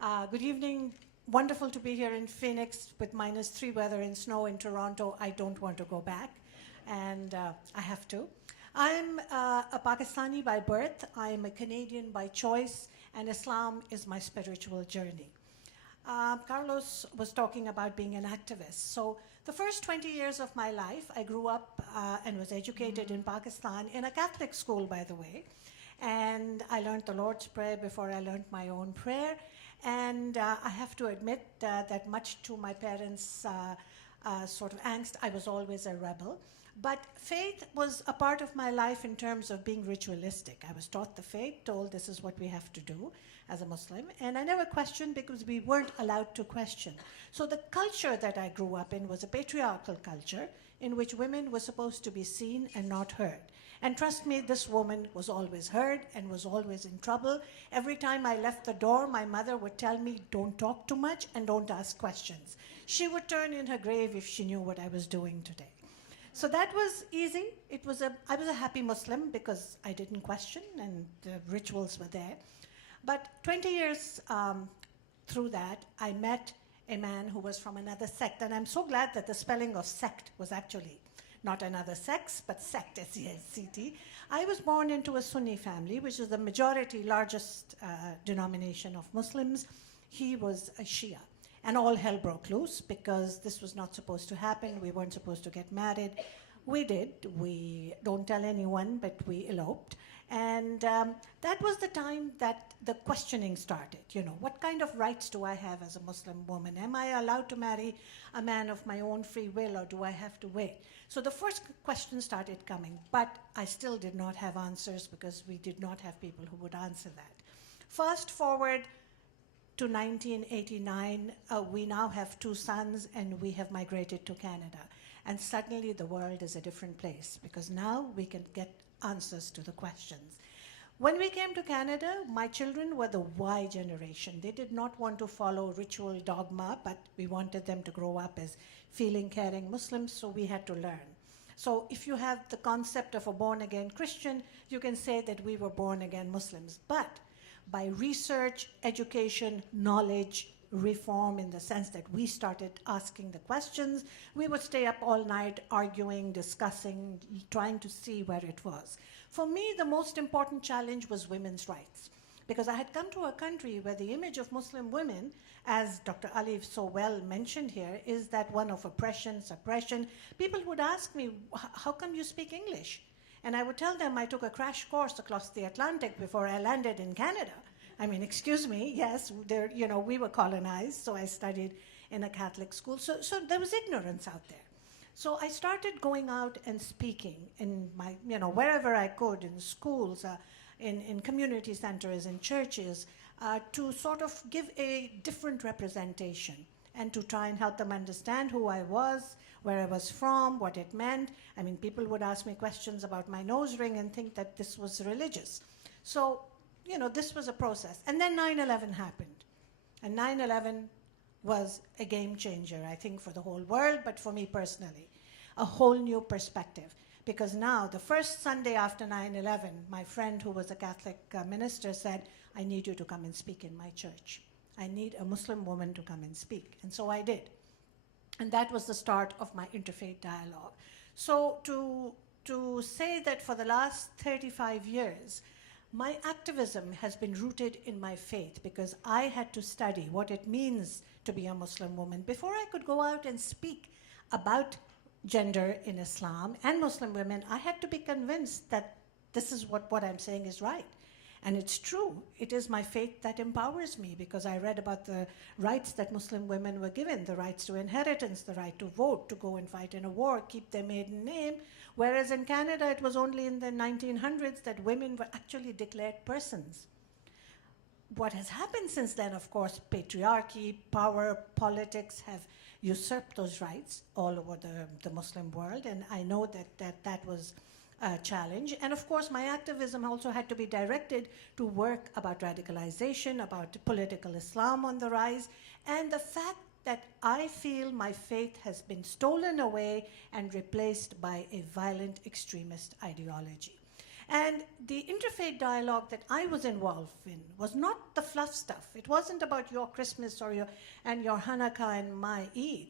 Good evening. Wonderful to be here in Phoenix with -3 weather and snow in Toronto. I don't want to go back, and I have to. I'm a Pakistani by birth. I'm a Canadian by choice, and Islam is my spiritual journey. Carlos was talking about being an activist. So the first 20 years of my life, I grew up and was educated in Pakistan in a Catholic school, by the way. And I learned the Lord's Prayer before I learned my own prayer. And I have to admit that much to my parents' sort of angst, I was always a rebel. But faith was a part of my life in terms of being ritualistic. I was taught the faith, told this is what we have to do as a Muslim, and I never questioned because we weren't allowed to question. So the culture that I grew up in was a patriarchal culture in which women were supposed to be seen and not heard. And trust me, this woman was always heard and was always in trouble. Every time I left the door, my mother would tell me, don't talk too much and don't ask questions. She would turn in her grave if she knew what I was doing today. So that was easy. I was a happy Muslim because I didn't question and the rituals were there. But 20 years through that, I met a man who was from another sect. And I'm so glad that the spelling of sect was actually not another sex, but sect, S-E-C-T. I was born into a Sunni family, which is the majority, largest denomination of Muslims. He was a Shia. And all hell broke loose because this was not supposed to happen. We weren't supposed to get married. We did. We don't tell anyone, but we eloped. And that was the time that the questioning started. You know, what kind of rights do I have as a Muslim woman? Am I allowed to marry a man of my own free will, or do I have to wait? So the first question started coming, but I still did not have answers because we did not have people who would answer that. Fast forward to 1989, we now have 2 sons, and we have migrated to Canada. And suddenly the world is a different place because now we can get answers to the questions. When we came to Canada, my children were the Y generation. They did not want to follow ritual dogma, but we wanted them to grow up as feeling, caring Muslims, so we had to learn. So if you have the concept of a born-again Christian, you can say that we were born-again Muslims. But by research, education, knowledge, reform, in the sense that we started asking the questions, we would stay up all night arguing, discussing, trying to see where it was. For me, the most important challenge was women's rights, because I had come to a country where the image of Muslim women, as Dr. Ali so well mentioned here, is that one of oppression, suppression. People would ask me, how come you speak English? And I would tell them I took a crash course across the Atlantic before I landed in Canada. I mean, excuse me, yes, we were colonized, so I studied in a Catholic school. So there was ignorance out there. So I started going out and speaking in my, wherever I could, in schools, in community centers, in churches, to sort of give a different representation and to try and help them understand who I was, where I was from, what it meant. I mean, people would ask me questions about my nose ring and think that this was religious. So, this was a process. And then 9/11 happened. And 9/11 was a game changer, I think, for the whole world, but for me personally, a whole new perspective. Because now, the first Sunday after 9/11, my friend who was a Catholic minister said, I need you to come and speak in my church. I need a Muslim woman to come and speak. And so I did. And that was the start of my interfaith dialogue. So to say that for the last 35 years, my activism has been rooted in my faith, because I had to study what it means to be a Muslim woman. Before I could go out and speak about gender in Islam and Muslim women, I had to be convinced that this is what I'm saying is right. And it's true. It is my faith that empowers me, because I read about the rights that Muslim women were given, the rights to inheritance, the right to vote, to go and fight in a war, keep their maiden name. Whereas in Canada, it was only in the 1900s that women were actually declared persons. What has happened since then, of course, patriarchy, power, politics have usurped those rights all over the Muslim world. And I know that was challenge. And of course, my activism also had to be directed to work about radicalization, about political Islam on the rise, and the fact that I feel my faith has been stolen away and replaced by a violent extremist ideology. And the interfaith dialogue that I was involved in was not the fluff stuff. It wasn't about your Christmas or your Hanukkah and my Eid.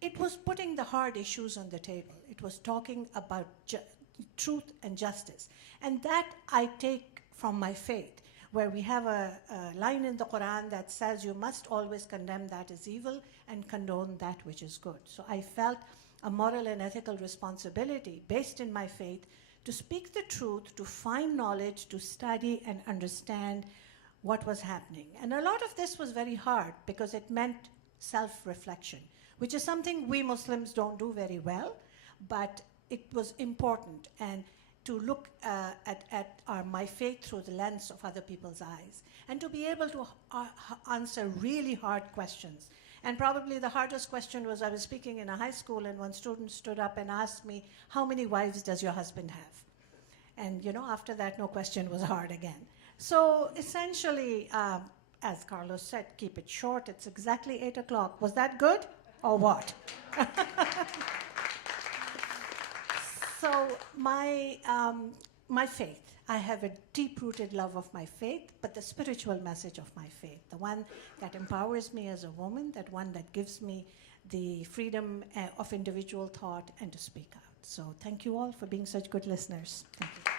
It was putting the hard issues on the table. It was talking about truth and justice. And that I take from my faith, where we have a line in the Quran that says you must always condemn that is evil and condone that which is good. So I felt a moral and ethical responsibility based in my faith to speak the truth, to find knowledge, to study and understand what was happening. And a lot of this was very hard because it meant self-reflection, which is something we Muslims don't do very well, but it was important, and to look at my faith through the lens of other people's eyes, and to be able to answer really hard questions. And probably the hardest question was, I was speaking in a high school, and one student stood up and asked me, how many wives does your husband have? And after that, no question was hard again. So essentially, as Carlos said, keep it short. It's exactly 8 o'clock. Was that good or what? So my faith, I have a deep-rooted love of my faith, but the spiritual message of my faith, the one that empowers me as a woman, that one that gives me the freedom of individual thought and to speak out. So thank you all for being such good listeners. Thank you.